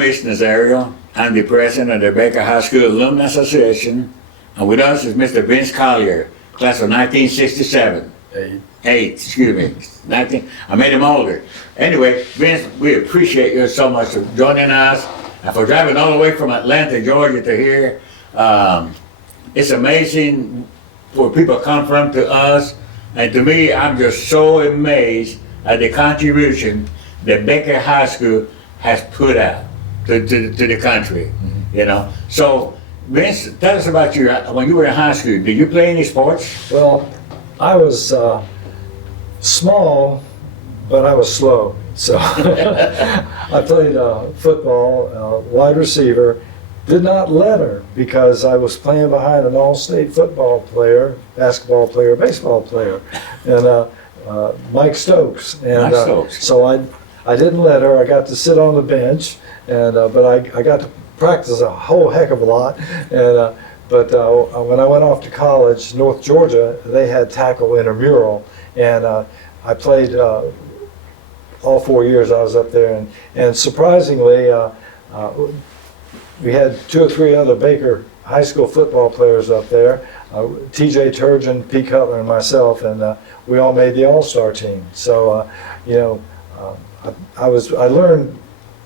I'm East Nazario. I'm the president of the Baker High School Alumni Association. And with us is Mr. Vince Collier, class of 1967. Eight, excuse me. 19, I made him older. Anyway, Vince, we appreciate you so much for joining us and for driving all the way from Atlanta, Georgia to here. It's amazing where people come from to us. And to me, I'm just so amazed at the contribution that Baker High School has put out to the country, you know. So, Vince, tell us about you. When you were in high school, did you play any sports? Well, I was small, but I was slow. So I played football, wide receiver. Did not letter because I was playing behind an all-state football player, basketball player, baseball player, and Mike Stokes. And so I didn't letter. I got to sit on the bench, and but I got to practice a whole heck of a lot. And but when I went off to college, North Georgia, they had tackle intramural, and I played all 4 years I was up there, and surprisingly, we had 2 or 3 other Baker High School football players up there, T.J. Turgeon, Pete Cutler, and myself, and we all made the All-Star team. So, you know, I learned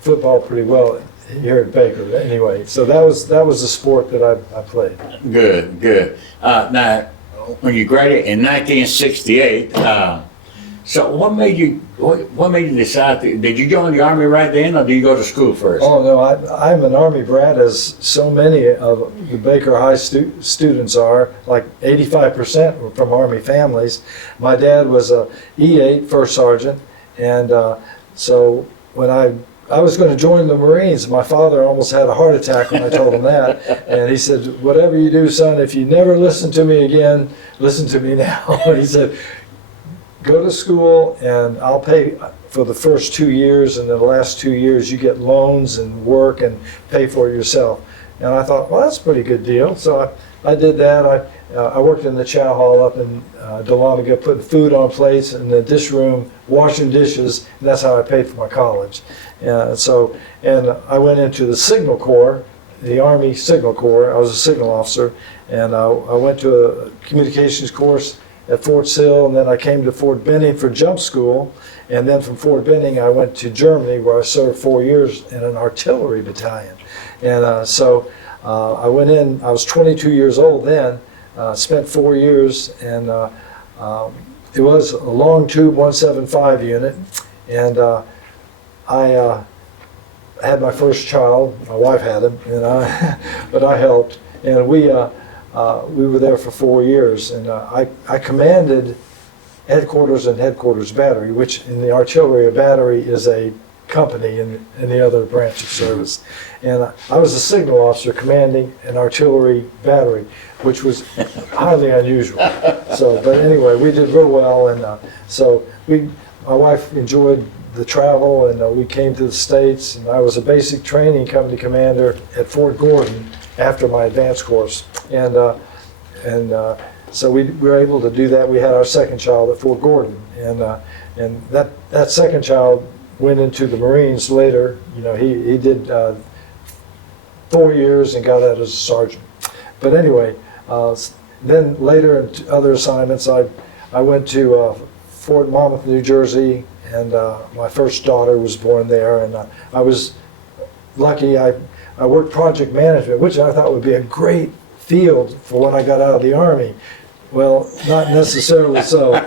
football pretty well here at Baker anyway. So that was the sport that I played. Good, good. Now, when you graduated in 1968, so what made you decide did you join the Army right then, or did you go to school first? Oh no, I'm an Army brat, as so many of the Baker High students are. Like 85% were from Army families. My dad was a E8 first sergeant, and so when I was going to join the Marines, my father almost had a heart attack when I told him that. And he said, "Whatever you do, son, if you never listen to me again, listen to me now." He said, "Go to school and I'll pay for the first 2 years, and then the last 2 years you get loans and work and pay for it yourself." And I thought, well, that's a pretty good deal. So I did that. I worked in the chow hall up in Dahlonega, putting food on plates in the dish room, washing dishes, and that's how I paid for my college. And I went into the Signal Corps, the Army Signal Corps. I was a signal officer, and I went to a communications course at Fort Sill, and then I came to Fort Benning for jump school, and then from Fort Benning I went to Germany, where I served 4 years in an artillery battalion. And so I went in, I was 22 years old then, spent 4 years, and it was a long tube 175 unit, and I had my first child. My wife had him, and but I helped, and we were there for 4 years, and I commanded headquarters and headquarters battery, which in the artillery, a battery is a company in the other branch of service. And I was a signal officer commanding an artillery battery, which was highly unusual. So, but anyway, we did real well, and so my wife enjoyed the travel, and we came to the States, and I was a basic training company commander at Fort Gordon after my advanced course. And so we were able to do that. We had our second child at Fort Gordon, and that second child went into the Marines later. You know, he did 4 years and got out as a sergeant. But anyway, then later in other assignments, I went to Fort Monmouth, New Jersey, and my first daughter was born there. And I was lucky. I worked project management, which I thought would be a great field for when I got out of the Army. Well, not necessarily so,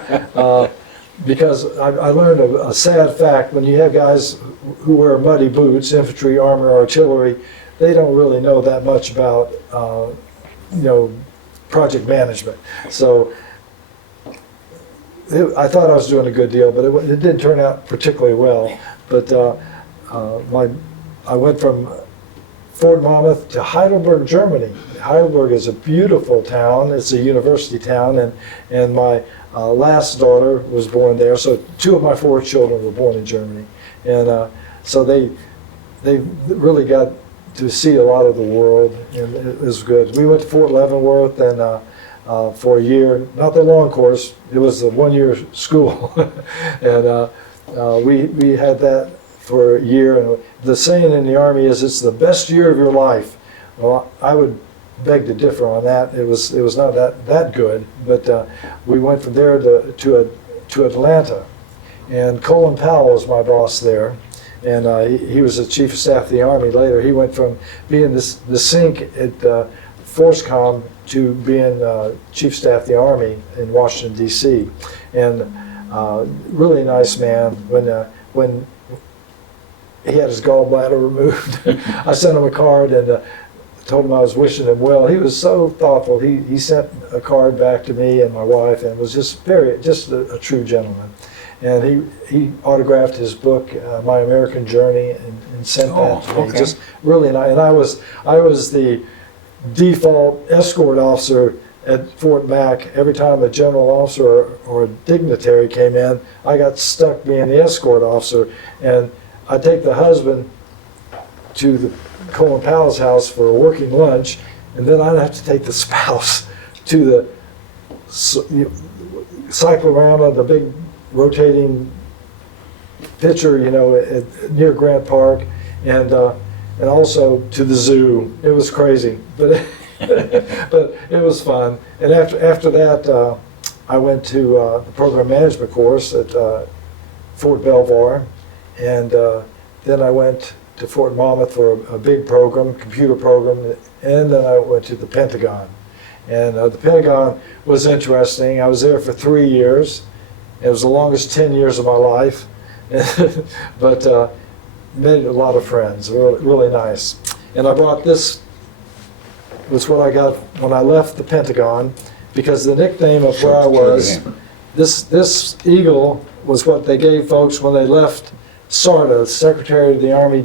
because I learned a sad fact. When you have guys who wear muddy boots, infantry, armor, artillery, they don't really know that much about, you know, project management. So I thought I was doing a good deal, but it didn't turn out particularly well. But I went from Fort Monmouth to Heidelberg, Germany. Heidelberg is a beautiful town. It's a university town, and my last daughter was born there. So 2 of my 4 children were born in Germany, and so they really got to see a lot of the world, and it was good. We went to Fort Leavenworth, and for a year, not the long course. It was a 1-year school, and we had that for a year. And the saying in the Army is, it's the best year of your life. Well, I would beg to differ on that. It was not that good, but we went from there to Atlanta. And Colin Powell was my boss there. And he was the Chief of Staff of the Army later. He went from being the SINC at FORSCOM to being Chief of Staff of the Army in Washington, D.C. And really nice man. When he had his gallbladder removed, I sent him a card and told him I was wishing him well. He was so thoughtful. He sent a card back to me and my wife, and was just a true gentleman. And he autographed his book, My American Journey, and sent that to me. Okay. Just really nice. And I was the default escort officer at Fort Mac. Every time a general officer or a dignitary came in, I got stuck being the escort officer. And I'd take the husband to the Colin Powell's house for a working lunch, and then I'd have to take the spouse to the cyclorama, the big rotating picture, near Grant Park, and also to the zoo. It was crazy, but but it was fun. And after that, I went to the program management course at Fort Belvoir, and then I went to Fort Monmouth for a big program, computer program, and then I went to the Pentagon. And the Pentagon was interesting. I was there for 3 years. It was the longest 10 years of my life, but made a lot of friends, really nice. And I brought this, was what I got when I left the Pentagon, because the nickname of where I was, this eagle was what they gave folks when they left SARTA, Secretary of the Army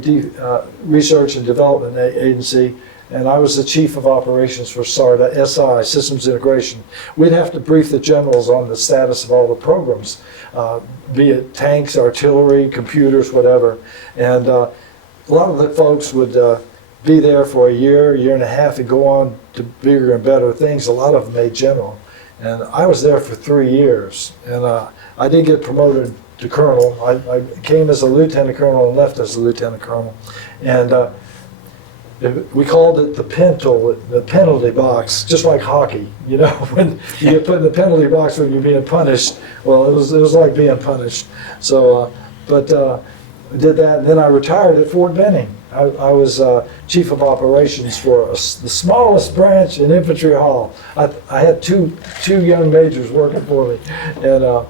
Research and Development Agency, and I was the Chief of Operations for SARTA, SI, Systems Integration. We'd have to brief the generals on the status of all the programs, be it tanks, artillery, computers, whatever. And a lot of the folks would be there for a year and a half, and go on to bigger and better things. A lot of them made general. And I was there for 3 years, and I did get promoted to colonel. I came as a lieutenant colonel and left as a lieutenant colonel. And we called it the penalty box, just like hockey. When you get put in the penalty box when you're being punished. Well, it was like being punished. So, I did that, and then I retired at Fort Benning. I was Chief of Operations for the smallest branch in Infantry Hall. I had two young majors working for me, and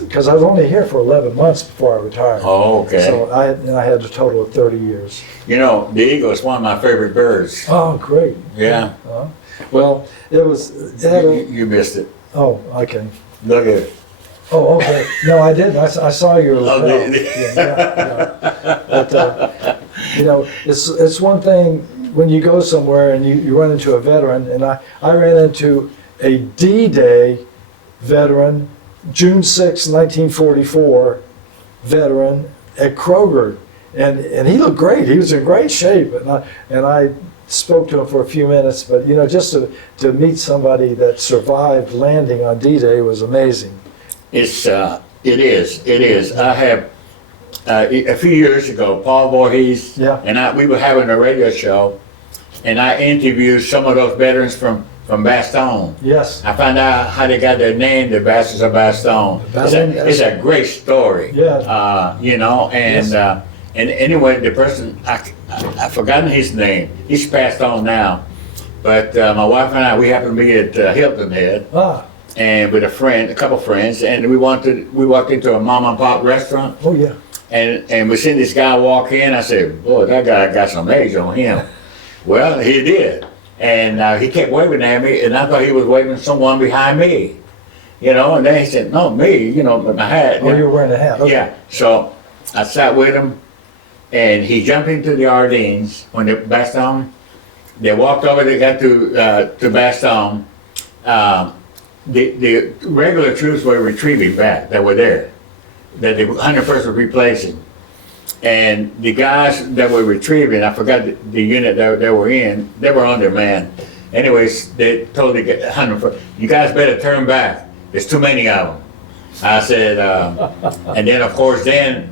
because I was only here for 11 months before I retired. Oh, okay. So I had a total of 30 years. The eagle is one of my favorite birds. Oh, great. Yeah. Well, it had You missed it. Oh, okay. Look at it. Oh, okay. No, I didn't. I saw your lapel. did you? Yeah. But, it's one thing when you go somewhere and you run into a veteran, and I ran into a D-Day veteran, June 6, 1944 veteran at Kroger. And he looked great. He was in great shape. And I spoke to him for a few minutes, but just to meet somebody that survived landing on D-Day was amazing. It is. I have, a few years ago, Paul Voorhees and we were having a radio show, and I interviewed some of those veterans from Bastogne. Yes. I found out how they got their name, the Bastards of Bastogne. It's a great story. Yeah. And anyway, the person, I've forgotten his name. He's passed on now. But my wife and I, we happened to be at Hilton Head. And with a couple friends, and we walked into a mom and pop restaurant. Oh yeah. And we seen this guy walk in. I said, boy, that guy got some age on him. Well, he did. And he kept waving at me, and I thought he was waving at someone behind me. And then he said, no, me, with my hat. Oh, you were wearing a hat. Okay. Yeah. So I sat with him, and he jumped into the Ardennes when they Bastogne. They walked over, they got to Bastogne. The regular troops were retrieving back that were there, that the 101st was replacing. And the guys that were retrieving, I forgot the unit that they were in, they were undermanned. Anyways, they told the 101st, you guys better turn back. There's too many of them. I said, and then of course, then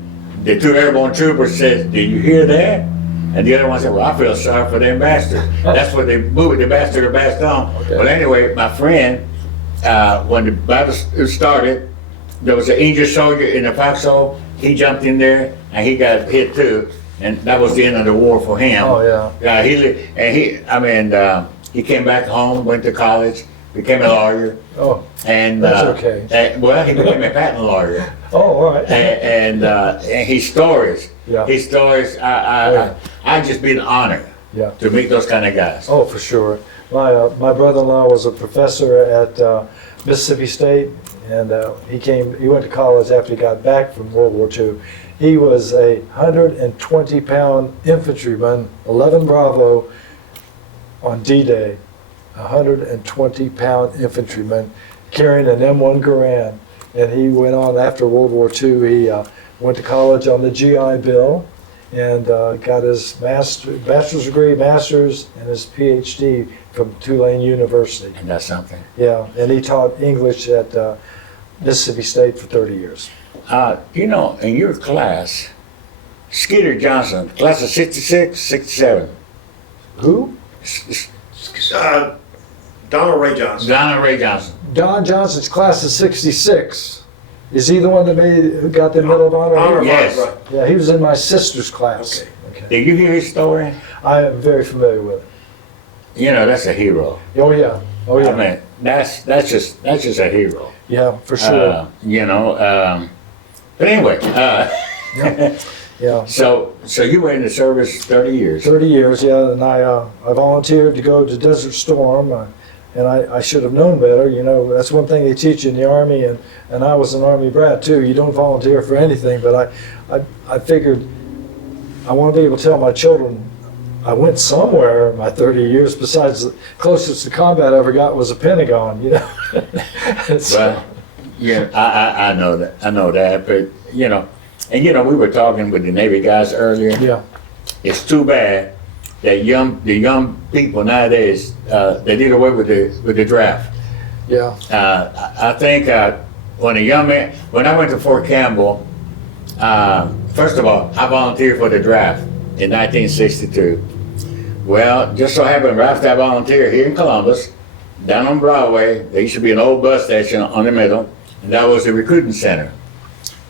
the two airborne troopers said, "Did you hear that?" And the other one said, "Well, I feel sorry for them bastards." That's what they moved the bastard or baston. Okay. But anyway, my friend, when the battle started, there was an injured soldier in the foxhole. He jumped in there and he got hit too, and that was the end of the war for him. Oh, yeah. Yeah, he came back home, went to college, became a lawyer, Oh, and that's okay. well, he became a patent lawyer. oh, all right. And his stories, Yeah. I just been honored Yeah. to meet those kind of guys. Oh, for sure. My brother-in-law was a professor at Mississippi State, and he went to college after he got back from World War II. He was a 120-pound infantryman, 11 Bravo, on D-Day. 120-pound infantryman carrying an M1 Garand. And he went on after World War II. He went to college on the GI Bill and got his bachelor's degree, master's, and his PhD from Tulane University. And that's something. Yeah, and he taught English at Mississippi State for 30 years. You know, in your class, Skeeter Johnson, class of 66, 67. Who? Donald Ray Johnson. Donald Ray Johnson. Don Johnson's class of 66. Is he the one that who got the Medal of Honor? Honor, Yes. right. Yeah, he was in my sister's class. Okay. Did you hear his story? I am very familiar with it. You know, that's a hero. Oh yeah. Oh yeah. I mean, that's just a hero. Yeah, for sure. You know, but anyway, Yeah. so you were in the service 30 years. 30 years, yeah, and I volunteered to go to Desert Storm, and I should have known better. You know, that's one thing they teach you in the Army, and I was an Army brat too. You don't volunteer for anything, but I figured I want to be able to tell my children I went somewhere in my 30 years. Besides, the closest to combat I ever got was a Pentagon. You know. Well, yeah, I know that. I know that, but you know, and you know, we were talking with the Navy guys earlier. Yeah. It's too bad that the young people nowadays they did away with the draft. Yeah. I think when I went to Fort Campbell, first of all, I volunteered for the draft in 1962. Well, just so happened right after I volunteered here in Columbus, down on Broadway, there used to be an old bus station on the middle, and that was the recruiting center.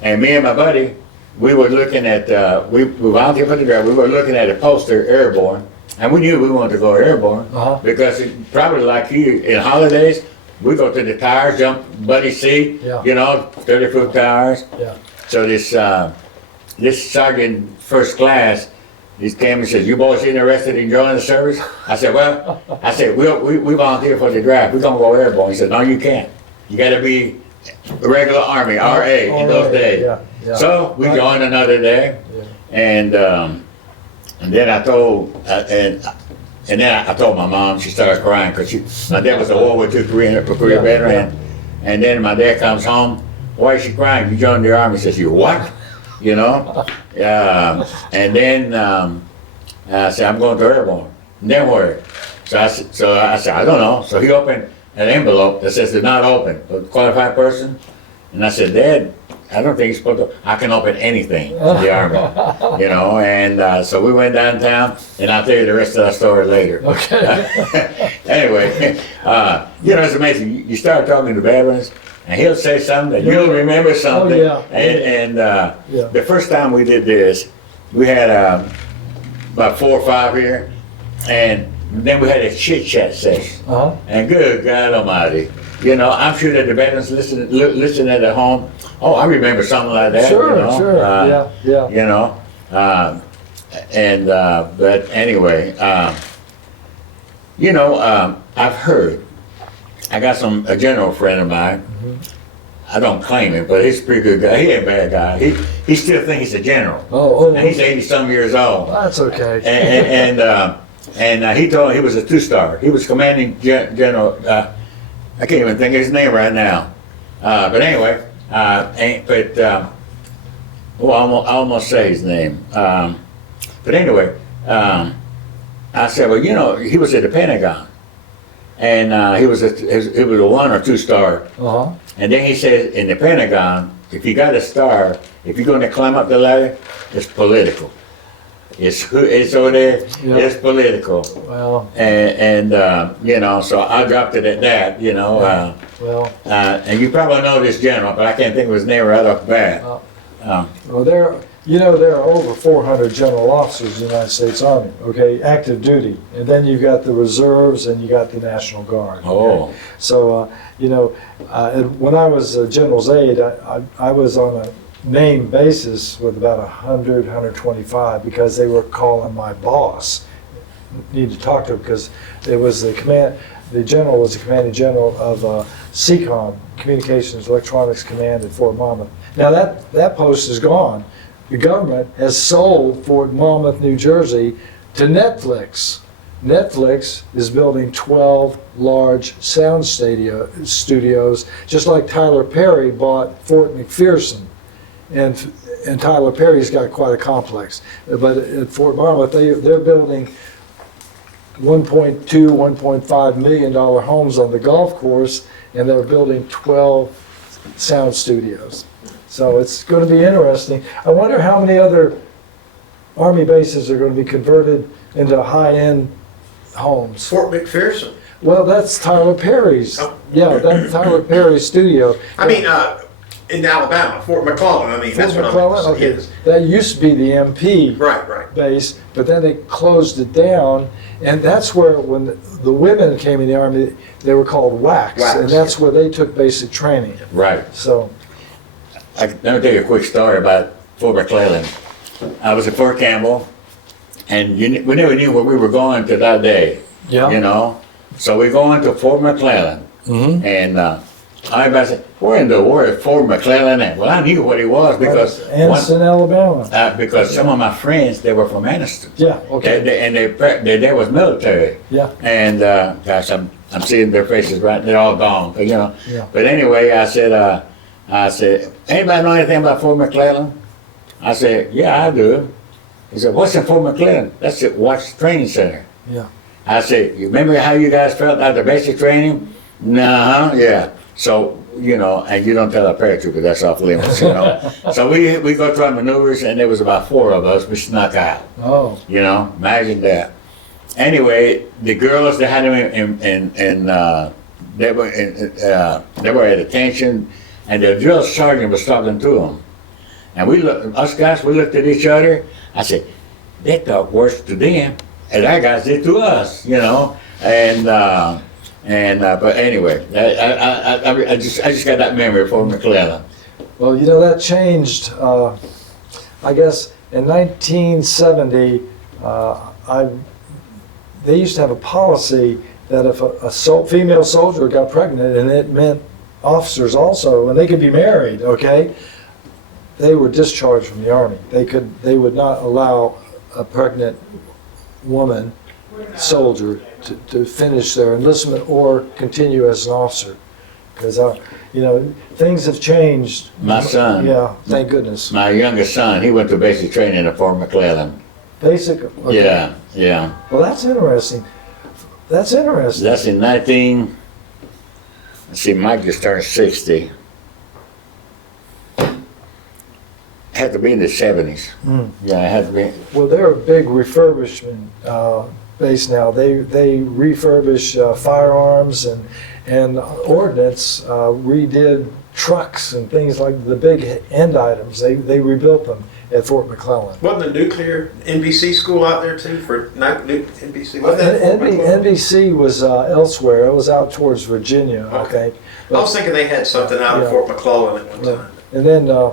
And me and my buddy, we were looking at, we volunteered for the draft, we were looking at a poster, airborne, and we knew we wanted to go airborne, because probably like you, in holidays, we go to the tires, jump buddy seat, Yeah. you know, 30-foot tires. Yeah. So this sergeant first class, he came and says, "You boys interested in joining the service?" I said, "Well," we volunteer for the draft. We're gonna go airborne. He said, "No, you can't. You gotta be a regular Army, RA in those days." Yeah. Yeah. So we joined another day, and then I told I told my mom. She started crying because my dad was a World War II Korean veteran, and then my dad comes home. "Why is she crying? You joined the Army?" Says, "You what?" You know, and then I said, "I'm going to airborne." And then where? So I said, "I don't know." So he opened an envelope that says, "Do not open." A qualified person. And I said, "Dad, I don't think you're supposed to. I can open anything in the Army." You know, and so we went downtown, and I'll tell you the rest of that story later. Okay. Anyway, you know, it's amazing. You start talking to veterans, and he'll say something that you'll remember something. Oh, yeah. And Yeah. the first time we did this, we had about 4 or 5 here, and then we had a chit chat session. And good God Almighty, you know, I'm sure that the veterans listening at home. Oh, I remember something like that. Sure. You know? Sure. Yeah. You know, but anyway, you know, I've heard. I got a general friend of mine. I don't claim him, but he's a pretty good guy. He ain't a bad guy. He still thinks he's a general. Oh. And he's 80-some years old. That's okay. And he told me he was a 2-star. He was commanding general. I can't even think of his name right now. But anyway, I'll almost say his name. But anyway, I said, well, you know, he was at the Pentagon, and he was a 1 or 2 star. Uh-huh. And then he said, in the Pentagon, if you got a star, if you're gonna climb up the ladder, it's political. It's over there, Yeah. it's political. Well, And you know, so I dropped it at that, you know. well, And you probably know this general, but I can't think of his name right off the bat. well, there are over 400 general officers in the United States Army, okay, active duty. And then you got the reserves and you got the National Guard. Okay? Oh, So, when I was a general's aide, I was on a name basis with about 100, 125 because they were calling my boss. Need to talk to him because it was the general was the commanding general of CCOM, Communications Electronics Command at Fort Monmouth. Now that post is gone. The government has sold Fort Monmouth, New Jersey to Netflix. Netflix is building 12 large sound studios, just like Tyler Perry bought Fort McPherson. And Tyler Perry's got quite a complex. But at Fort Monmouth, they're building $1.2, $1.5 million homes on the golf course, and they're building 12 sound studios. So it's going to be interesting. I wonder how many other Army bases are going to be converted into high-end homes. Fort McPherson. Well, that's Tyler Perry's. Oh. Yeah, that's Tyler Perry's studio. I mean, in Alabama, Fort McClellan. I mean, Fort that's what McClellan? I'm Okay. yes. That used to be the MP Right. base, but then they closed it down, and that's where, when the women came in the Army, they were called WACs, WACs, and that's where they took basic training. right. So, Let me tell you a quick story about Fort McClellan. I was at Fort Campbell, and we never knew where we were going to that day, you know? So we go into Fort McClellan, and everybody said, where in the world is Fort McClellan at? Well, I knew what it was because Anniston, Alabama. because some of my friends, they were from Anniston. Yeah, okay. There was military. Yeah. And gosh, I'm seeing their faces right, they're all gone, you know. Yeah. But anyway, I said, anybody know anything about Fort McClellan? I said, yeah, I do. He said, what's in Fort McClellan? That's the Watch Training Center. Yeah. I said, you remember how you guys felt after basic training? Nah, yeah. So, you know, and you don't tell a paratrooper, that's off limits, you know. So we go through our maneuvers, and there was about 4 of us, we snuck out. Oh, You know, imagine that. Anyway, the girls, they had them they were at attention, and the drill sergeant was talking to them. And us guys, we looked at each other. I said, they talk worse to them as our guys did to us, you know. But anyway, I just got that memory of Fort McClellan. well, that changed, I guess, in 1970, they used to have a policy that if a female soldier got pregnant, and it meant officers also, and they could be married, okay, they were discharged from the Army. They would not allow a pregnant woman, soldier, to finish their enlistment or continue as an officer. Because, things have changed. My son, Yeah, thank goodness. my youngest son, he went to basic training at Fort McClellan. Basic, okay. Yeah. Well, that's interesting. That's interesting. That's in let's see, Mike just turned 60. Had to be in the 70s. Yeah, it had to be. Well, they're a big refurbishment base now. They refurbish firearms and ordnance, redid trucks and things like the big end items. They rebuilt them at Fort McClellan. Wasn't the nuclear NBC school out there too for NBC? Wasn't that Fort McClellan? NBC was elsewhere. It was out towards Virginia, I Okay. think. I was thinking they had something out Yeah. of Fort McClellan at one time. And then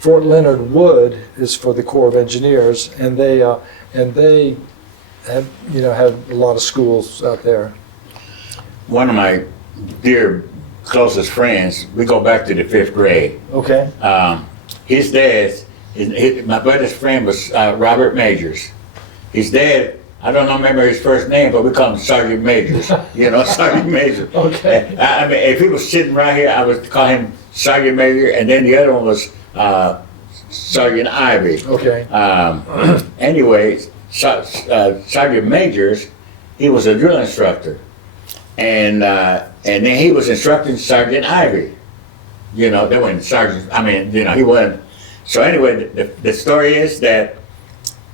Fort Leonard Wood is for the Corps of Engineers, and they have have a lot of schools out there. One of my dear closest friends, we go back to the 5th grade. Okay. His dad, my brother's friend was Robert Majors. His dad, I don't remember his first name, but we call him Sergeant Majors. Sergeant Major. Okay. I mean, if he was sitting right here, I would call him Sergeant Major, and then the other one was Sergeant Ivy. Okay. Anyway, Sergeant Majors, he was a drill instructor, and then he was instructing Sergeant Ivy. You know, they weren't sergeants. I mean, you know, he wasn't. So anyway, the story is that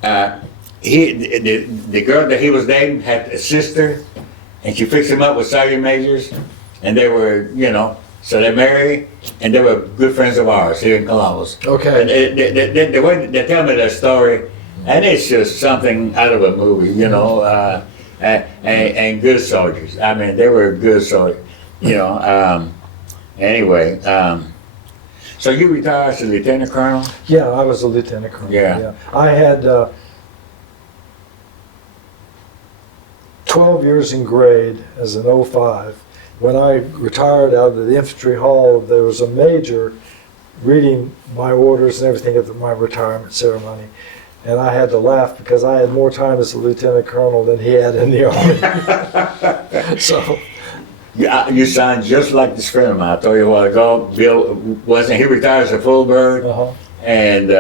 the girl that he was dating had a sister, and she fixed him up with sergeant majors, and they were, you know, so they married, and they were good friends of ours here in Columbus. Okay. And the way they tell me their story, and it's just something out of a movie, you know, and good soldiers. I mean, they were good soldiers, you know. Anyway, so you retired as a lieutenant colonel? Yeah, I was a lieutenant colonel. Yeah. I had 12 years in grade as an 05. When I retired out of the infantry hall, there was a major reading my orders and everything at my retirement ceremony. And I had to laugh because I had more time as a lieutenant colonel than he had in the army. So. Yeah, you sound just like this friend of mine. I told you a while ago, Bill he retired as a full bird, and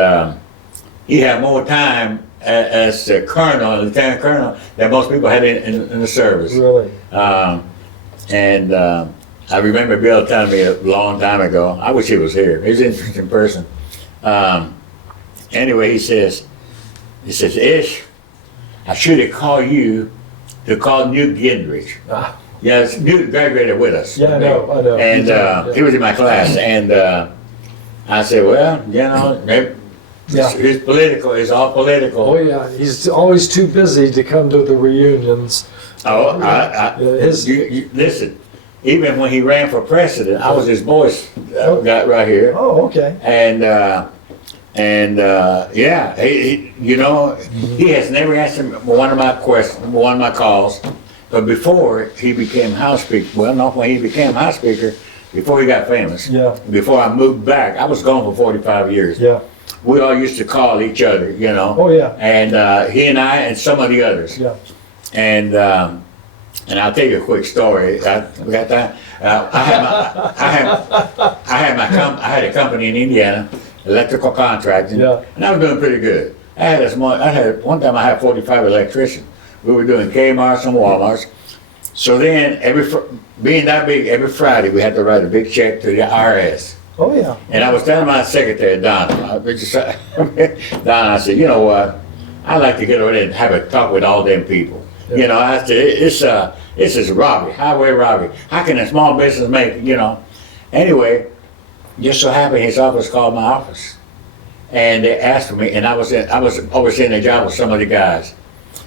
he had more time as a colonel, lieutenant colonel, than most people had in the service. Really? I remember Bill telling me a long time ago, I wish he was here, he's an interesting person. Anyway, he says, Ish, I should have called you to call Newt Gingrich. Yes, Newt graduated with us. Yeah, I know. And he was in my class, and I said, well, you know, it's political, it's all political. Oh yeah, he's always too busy to come to the reunions. Oh, listen, even when he ran for president, I was his voice guy right here. Oh, okay. And yeah, you know, he has never answered one of my calls. But before he became House Speaker, well, not when he became House Speaker, before he got famous. Yeah. Before I moved back, I was gone for 45 years. Yeah. We all used to call each other, you know. Oh yeah. And he and I and some of the others. Yeah. And I'll tell you a quick story. We got time. I had a company in Indiana, electrical contracting, and I was doing pretty good. One time I had 45 electricians. We were doing Kmart's and Walmart's. So then, being that big, every Friday we had to write a big check to the IRS. Oh yeah. And I was telling my secretary, Donna, I said, you know what? I'd like to get over there and have a talk with all them people. Yeah. You know, I said, this is robbery, highway robbery. How can a small business make, you know? Anyway, just so happened his office called my office. And they asked for me, and I was overseeing the job with some of the guys.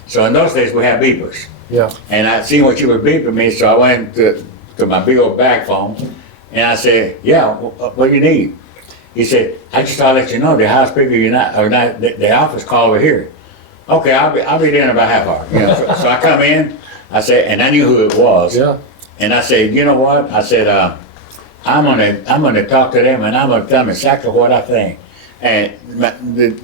So in those days we had beepers. Yeah. And I seen what you were beeping me, so I went to my big old bag phone, and I said, yeah, what do you need? He said, I just thought I'd let you know the House Speaker, the office call over here. Okay, I'll be there in about half hour. You know, so I come in, I said, and I knew who it was. Yeah. And I said, you know what? I said, I'm gonna talk to them, and I'm gonna tell them exactly what I think. And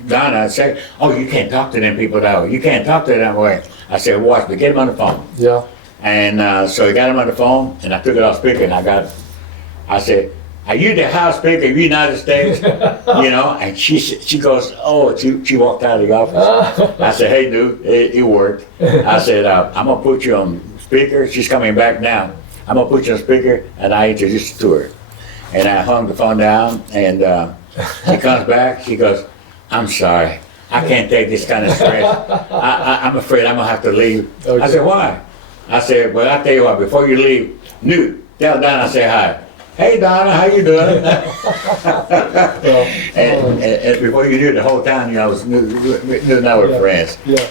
Donna said, oh, you can't talk to them people that way. You can't talk to them that way. I said, watch me, get him on the phone. Yeah. And so he got him on the phone, and I took it off speaker, and I said, are you the House Speaker of the United States? You know, and she goes, oh, she walked out of the office. I said, hey, dude, it worked. I said, I'm going to put you on speaker. She's coming back now. I'm going to put you on speaker, and I introduced you to her. And I hung the phone down, and she comes back. She goes, I'm sorry. I can't take this kind of stress. I'm afraid I'm going to have to leave. Okay. I said, why? I said, well, I'll tell you what, before you leave, Newt, tell Donna I say hi. Hey Donna, how you doing? and before you knew it, the whole time, you know, I was knew now we're friends. Yeah.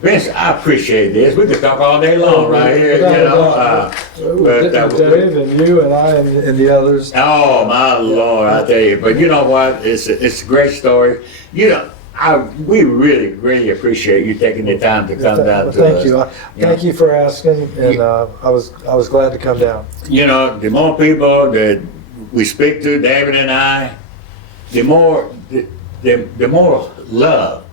Vince, I appreciate this. We could talk all day long right here, you know. Dave and you and I and the others. Oh my Lord, I tell you. But you know what? It's a great story. You know, we really, really appreciate you taking the time to come down to us. Thank you. Thank you for asking, and I was glad to come down. You know, the more people that we speak to, David and I, the more love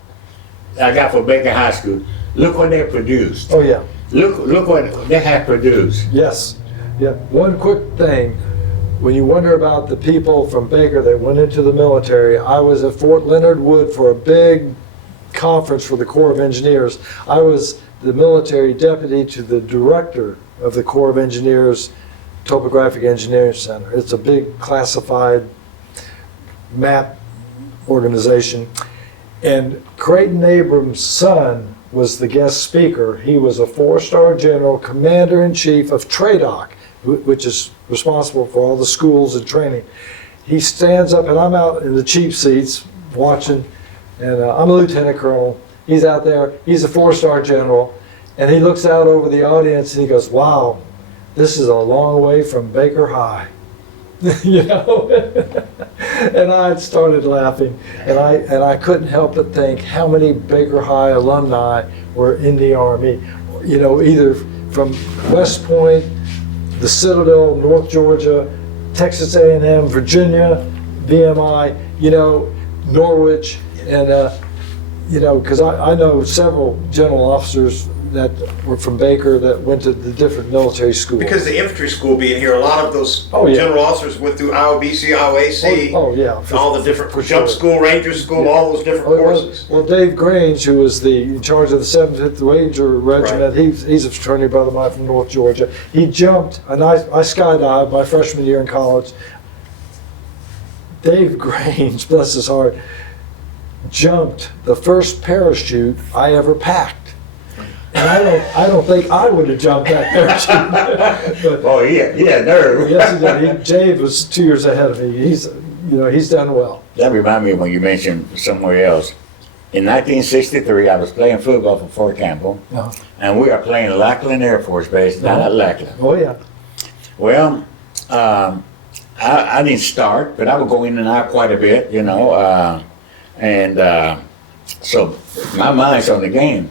I got for Baker High School. Look what they produced. Oh yeah. Look what they have produced. Yes. Yeah. One quick thing. When you wonder about the people from Baker that went into the military, I was at Fort Leonard Wood for a big conference for the Corps of Engineers. I was the military deputy to the director of the Corps of Engineers Topographic Engineering Center. It's a big classified map organization. And Creighton Abrams' son was the guest speaker. He was a 4-star general, commander-in-chief of TRADOC, which is responsible for all the schools and training. He stands up, and I'm out in the cheap seats watching, and I'm a lieutenant colonel. He's out there, he's a 4-star general, and he looks out over the audience and he goes, wow, this is a long way from Baker High. You know? And I started laughing, and I couldn't help but think how many Baker High alumni were in the Army, you know, either from West Point, the Citadel, North Georgia, Texas A&M, Virginia, VMI, you know, Norwich, and you know, because I know several general officers that were from Baker that went to the different military schools. Because the infantry school being here, a lot of those general officers went through IOBC, IOAC, Yeah. all the different jump school, ranger school, all those different courses. Well, Dave Grange, who was in charge of the 75th Ranger Regiment, he's a fraternity brother of mine from North Georgia. He jumped, and I skydived my freshman year in college. Dave Grange, bless his heart, jumped the first parachute I ever packed. And I don't think I would have jumped that parachute. But, Oh, he had nerve. yes, he did. Dave was 2 years ahead of me. He's done well. That reminds me of when you mentioned somewhere else. In 1963, I was playing football for Fort Campbell, and we are playing Lackland Air Force Base down at Lackland. Oh yeah. Well, I didn't start, but I would go in and out quite a bit, you know, so my mind's on the game.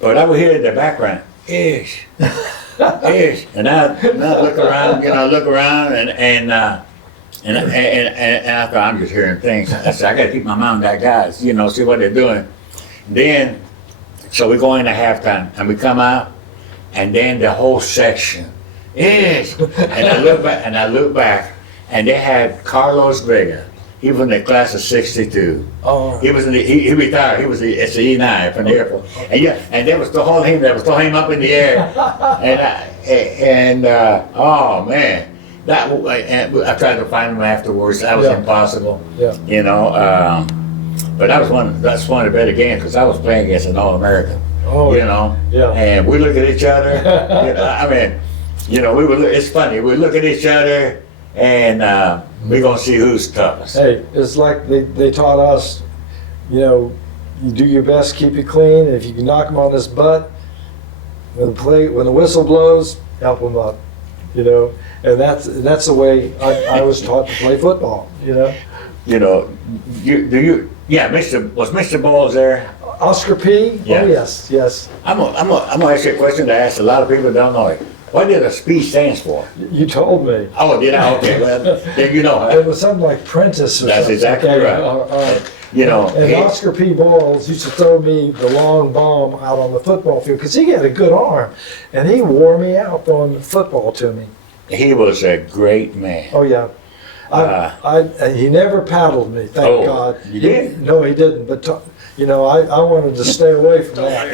But I would hear in the background, ish, ish, and I look around, you know, and I thought, I'm just hearing things. I said, I gotta keep my mind on that guys, you know, see what they're doing. Then, so we go into halftime, and we come out, and then the whole section, ish, and I look back, and they had Carlos Vega. He was in the class of '62. Oh. He was he retired. He was it's the E9 from the airport. And there was the whole team that was throwing him up in the air. Oh man, I tried to find him afterwards. That was impossible. Yeah. You know, but that's one of the better games because I was playing against an All-American. Oh. You know. Yeah. And we look at each other. You know, I mean, you know, it's funny. We look at each other and. We're gonna see who's toughest. Hey, it's like they taught us, you know, you do your best, keep it clean. If you can knock him on his butt, when the whistle blows, help him up, you know. And that's the way I was taught to play football, you know. You know, was Mr. Bowles there? Oscar P. Yeah. Oh yes. I'm gonna ask you a question that I ask a lot of people that don't know it. What did a SPEED stands for? You told me. Oh, did I? Okay, well, then you know. It was something like Prentice or That's something. exactly right. You know, And Oscar P. Bowles used to throw me the long bomb out on the football field because he had a good arm, and he wore me out throwing the football to me. he was a great man. Oh yeah. He never paddled me, thank God. You did? No, he didn't. But you know, I wanted to stay away from that.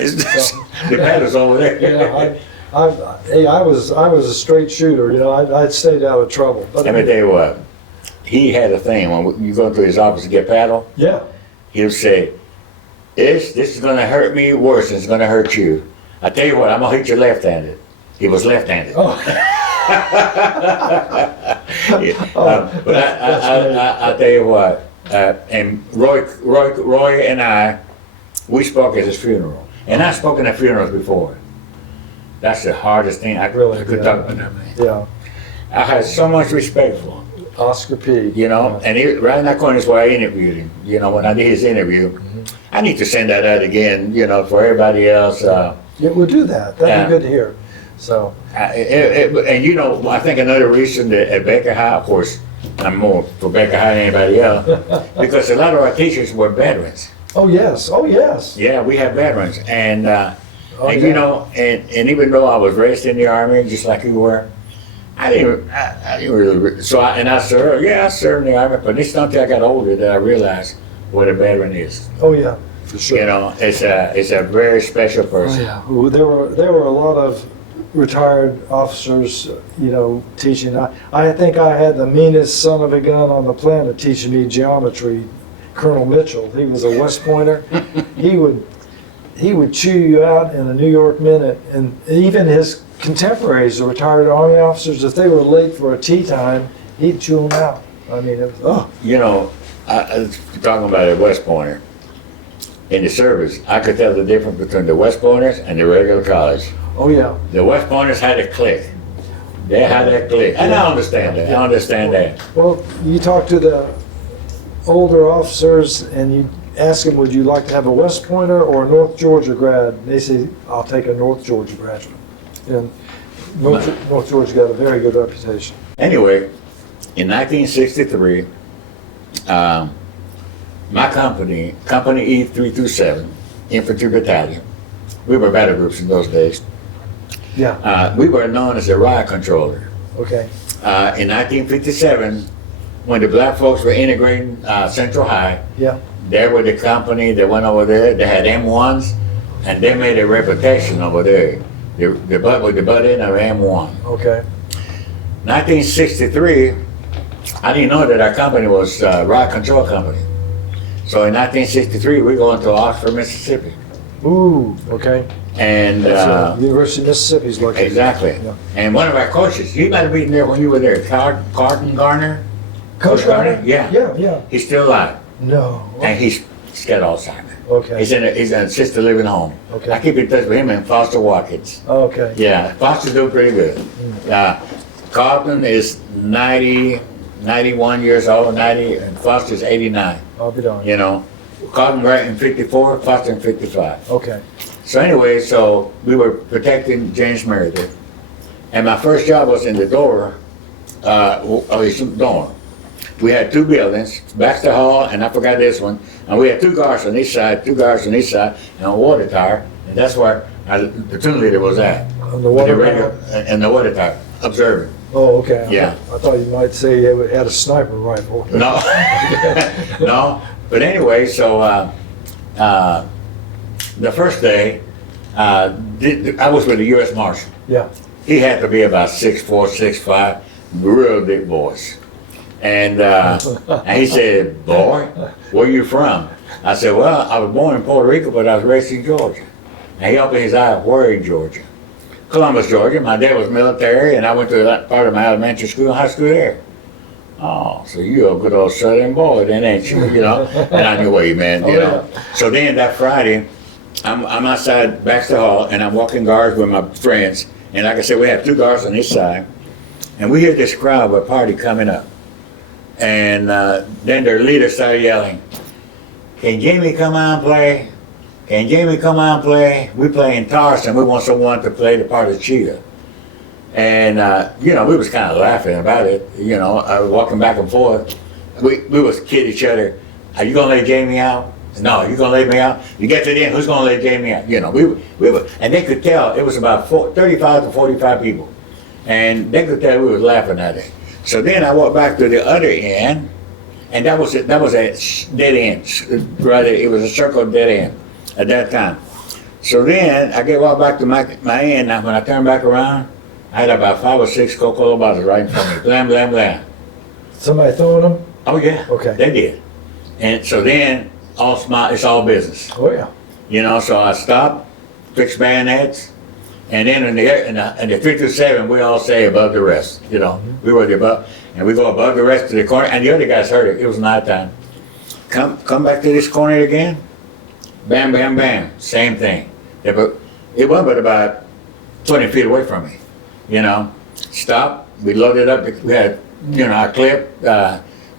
The paddle's over there. Yeah, I was a straight shooter. You know, I'd stayed out of trouble. But Let me tell you what. He had a thing when you go to his office to get paddle. yeah. He would say, this is going to hurt me worse than it's going to hurt you. I tell you what, I'm going to hit you left-handed. He was left-handed. Oh. But I tell you what, and Roy and I, we spoke at his funeral. And I've spoken at funerals before. That's the hardest thing I Really, could yeah. talk about that man. Yeah. I had so much respect for him. Oscar P. You know, and he, right in that corner is where I interviewed him. You know, when I did his interview, I need to send that out again. You know, for everybody else. Yeah, we'll do that. That'd be good to hear. So. And you know, I think another reason that at Baker High, of course, I'm more for Baker High than anybody else, because a lot of our teachers were veterans. Oh yes. Oh yes. Yeah, we have veterans, and Oh, and yeah. you know, and even though I was raised in the Army, just like you were. I didn't really, I served, I served in the Army, but it's not until I got older that I realized what a veteran is. Oh yeah. For sure. You know, it's a very special Oh, person. yeah. Ooh, there were a lot of retired officers, teaching. I think I had the meanest son of a gun on the planet teaching me geometry, Colonel Mitchell. He was a West Pointer. He would chew you out in a New York minute, and even his contemporaries, the retired Army officers, if they were late for a tea time, he'd chew them out. I mean, it was, I was talking about a West Pointer. In the service, I could tell the difference between the West Pointers and the regular college. oh yeah. The West Pointers had a click. They had that click. And I understand that. I understand that. Well, you talk to the older officers and you ask them, would you like to have a West Pointer or a North Georgia grad? And they say, I'll take a North Georgia graduate. And North Georgia got a very good reputation. Anyway, in 1963, my company E327, Infantry Battalion, we were battle groups in those days. Yeah, We were known as the riot controller. okay. In 1957, when the black folks were integrating Central High, Yeah, there were the company that went over there. They had M1s, and they made a reputation over there. The butt with the butt end of M1. okay. 1963, I didn't know that our company was a riot control company. So in 1963, we go into Oxford, Mississippi. Ooh, okay. And University of Mississippi's located. exactly. Yeah. And one of our coaches, he might have been there when you were there, Carton Garner. Coach Garner? Yeah. Yeah. He's still alive, No. and he's got Alzheimer's. Okay. He's in an assisted living home. Okay. I keep in touch with him and Foster Watkins. Okay. Yeah, Foster's doing pretty good. Carlton is 90, 91 years old, 90, and Foster's 89. I'll be darned. You know, Carlton right in 54, Foster in 55. Okay. So anyway, so we were protecting James Meredith, and my first job was in the door of his dorm. We had two buildings, Baxter Hall, and I forgot this one, and we had two guards on each side, and a water tower, and that's where our platoon leader was at. On the water With tower? and the water tower, observing. Oh, okay. Yeah. I thought you might say it had a sniper rifle. No, no. But anyway, so the first day, I was with the U.S. Marshal. Yeah. He had to be about 6'4", 6'5", real big boys. And he said, "Boy, where you from?" I said, "Well, I was born in Puerto Rico, but I was raised in Georgia." And he opened his eye, "Where in Georgia?" "Columbus, Georgia. My dad was military, and I went to that part of my elementary school and high school there." "Oh, so you're a good old Southern boy then, ain't you?" You know, and I knew what he meant, you know. So then that Friday, I'm outside Baxter Hall, and I'm walking guards with my friends. And like I said, we have two guards on each side. And we hear this crowd with a party coming up. And then their leader started yelling, "Can Jamie come out and play? Can Jamie come out and play? We play in Tarzan. We want someone to play the part of Cheetah." And, we was kind of laughing about it, walking back and forth. We was kid each other. "Are you going to let Jamie out?" "No, you going to let me out?" "You get to the end, who's going to let Jamie out?" We were, and they could tell it was about 35 to 45 people. And they could tell we was laughing at it. So then I walked back to the other end, and that was a dead end. Rather, it was a circle dead end at that time. So then I walk back to my end. Now when I turned back around, I had about 5 or 6 Coca-Cola bottles right in front of me. Blam, blam, blam. Somebody throwing them? Oh yeah. Okay. They did. And so then it's all business. Oh, yeah. So I stopped, fixed bayonets, and then in the 327, we all say above the rest. We were the above, and we go above the rest to the corner, and the other guys heard it. It was nighttime. Come back to this corner again. Bam, bam, bam. Same thing. It wasn't but about 20 feet away from me. Stop. We loaded up. We had, our clip,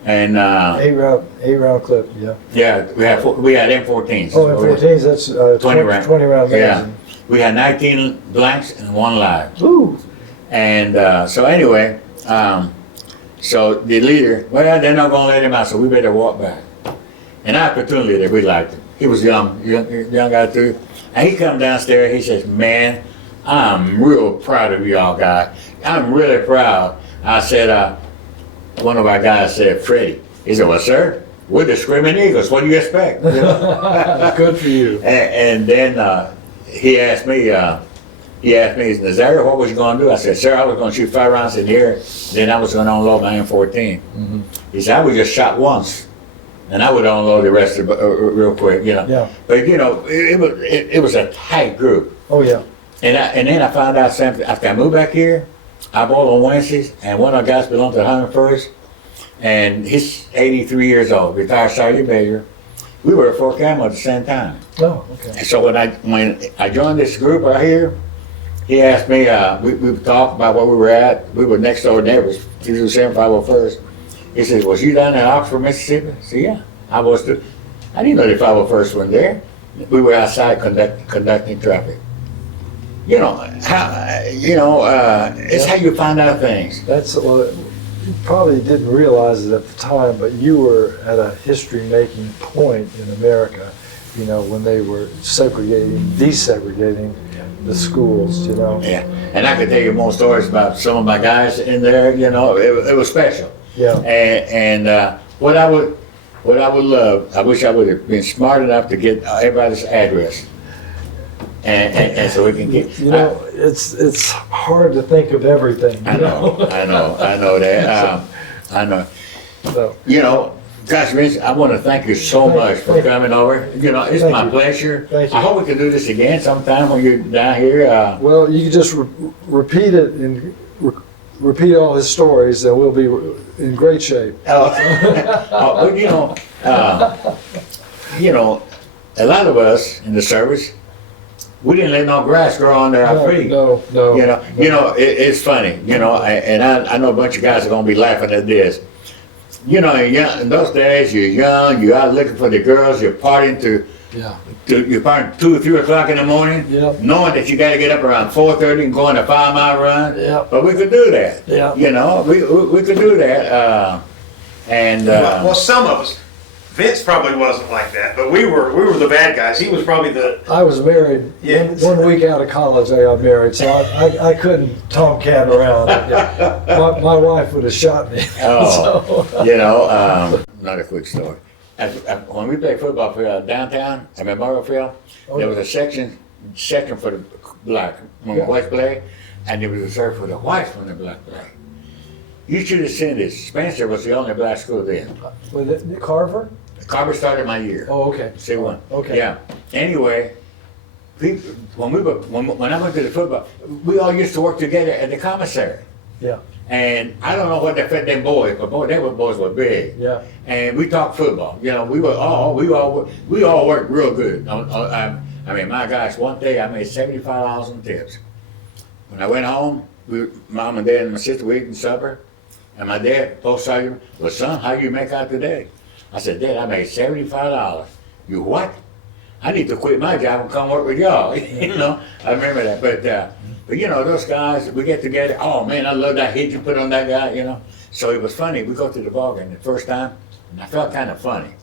and 8-round clip, yeah. yeah, we had M14s. Oh, M14s, that's 20 round. 20 round Yeah. magazine. We had 19 blanks and 1 live. Ooh. And so anyway, so the leader, well, they're not gonna let him out, so we better walk back. And our platoon leader, we liked him. He was young guy too. And he come downstairs, he says, "Man, I'm real proud of y'all guys. I'm really proud." I said, one of our guys said, "Freddie." He said, "Well, sir, we're the Screaming Eagles. What do you expect?" Good for you. And then he asked me, He asked me, Nazario, what was you gonna do? I said, sir, I was gonna shoot 5 rounds in the air, then I was gonna unload my M14. He said, I was just shot once, and I would unload the rest of real quick, you know. Yeah. But you know, it was a tight group. Oh, yeah. And then I found out something, after I moved back here, I boiled on Wednesdays, and one of the guys belonged to the 101st, and he's 83 years old, retired sergeant major. We were at Fort Campbell at the same time. Oh, okay. And so when I joined this group right here, he asked me, we talked about where we were at. We were next door neighbors, 227 501st. He says, was you down in Oxford, Mississippi? I said, yeah, I was too. I didn't know the 501st wasn't there. We were outside conducting traffic. You know, it's how you find out things. Well, you probably didn't realize it at the time, but you were at a history-making point in America, you know, when they were desegregating the schools, you know. Yeah, and I could tell you more stories about some of my guys in there, you know, it was special. Yeah. And what I would love, I wish I would have been smart enough to get everybody's address. And so we can get. You know, it's hard to think of everything. I know that. I know. So, You know, Gosh, Vince, I want to thank you so much for coming over. You know, it's my pleasure. Thank you. I hope we can do this again sometime when you're down here. well, you can just repeat it and repeat all his stories, and we'll be in great shape. But you know, a lot of us in the service, we didn't let no grass grow under our feet. No. You know, it's funny. You know, and I know a bunch of guys are gonna be laughing at this. You know, in those days, you're young, you're out looking for the girls, you're partying you're partying 2 or 3 o'clock in the morning, Yep. knowing that you got to get up around 4:30 and go on a 5-mile run. Yep. But we could do that. Yep. You know, we could do that. Well, some of us. Vince probably wasn't like that, but we were the bad guys. He was probably the. I was married. Yeah. One week out of college, I got married, so I couldn't tomcat around. My wife would have shot me. Oh, you know, another quick story. When we played football for downtown at Memorial Field, there was a section for the black when the whites played, and there was reserved for the whites when the black played. You should have seen this. Spencer was the only black school then. Was it Carver? Carver started my year. Oh, okay. C1. Okay. Yeah. Anyway, when I went to the football, we all used to work together at the commissary. Yeah. And I don't know what that fed them boys, but boy, them boys were big. Yeah. And we talked football. You know, we all worked real good. I mean, my gosh, one day I made $75 in tips. When I went home, Mom and Dad and my sister were eating supper, and my dad, post sergeant, well, son, how you make out today? I said, Dad, I made $75. You what? I need to quit my job and come work with y'all. You know, I remember that. But you know, those guys, we get together. Oh man, I love that hit you put on that guy. You know, so it was funny. We go to the ball game the first time, and I felt kind of funny.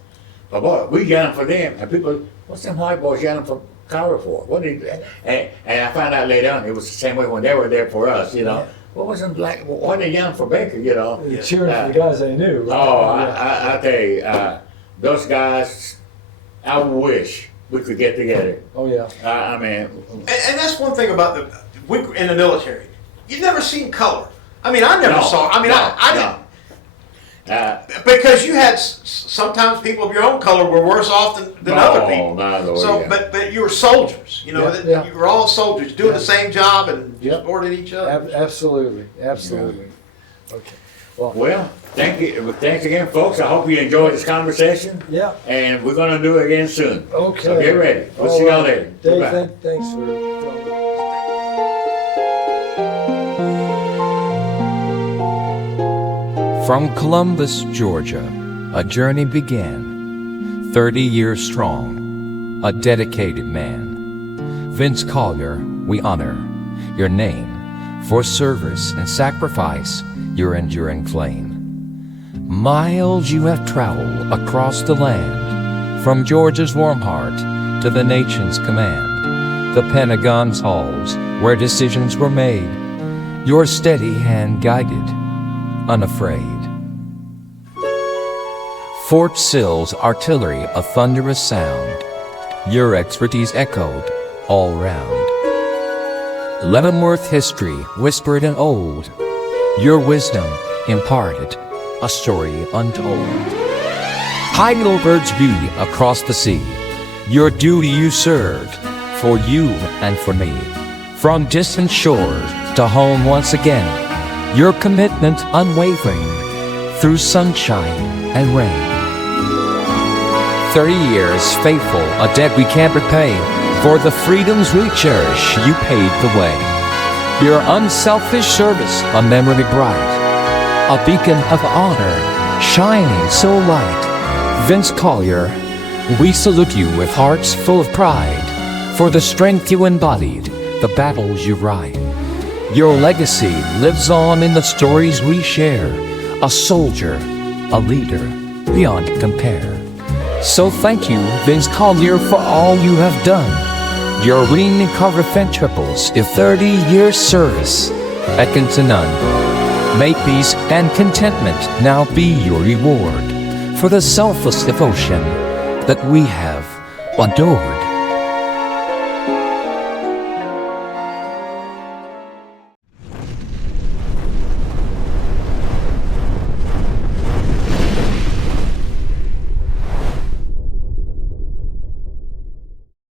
But boy, we yelling for them, and people, what's them white boys yelling for Collier for? What did? And I found out later on it was the same way when they were there for us. You know. Yeah. What was them black? Why they yelling for Baker? You know, cheering for the guys they knew. Right? Oh, I tell you, those guys. I wish we could get together. Oh yeah. I mean, and that's one thing about in the military. You've never seen color. I mean, I never saw. I mean, I didn't. Because you had sometimes people of your own color were worse off than other people. So, but you were soldiers. You know, you were all soldiers doing the same job and supported each other. Absolutely. Okay. Well, thank you. Thanks again, folks. I hope you enjoyed this conversation. Yeah. And we're going to do it again soon. Okay. So get ready. We'll see y'all later. Dave, thanks for. From Columbus, Georgia, a journey began. 30 years strong, a dedicated man. Vince Collier, we honor your name for service and sacrifice, your enduring flame. Miles you have traveled across the land, from Georgia's warm heart to the nation's command, the Pentagon's halls where decisions were made, your steady hand guided, unafraid. Fort Sill's artillery a thunderous sound, your expertise echoed all round. Leavenworth history whispered and old, your wisdom imparted, a story untold. Heidelberg's beauty across the sea, your duty you served, for you and for me. From distant shores to home once again, your commitment unwavering, through sunshine and rain. 30 years faithful, a debt we can't repay. For the freedoms we cherish, you paved the way. Your unselfish service, a memory bright, a beacon of honor, shining so light. Vince Collier, we salute you with hearts full of pride, for the strength you embodied, the battles you ride. Your legacy lives on in the stories we share, a soldier, a leader, beyond compare. So thank you, Vince Collier, for all you have done. Your lean and carver fent triples, your 30 years service, second to none. May peace and contentment now be your reward for the selfless devotion that we have adored.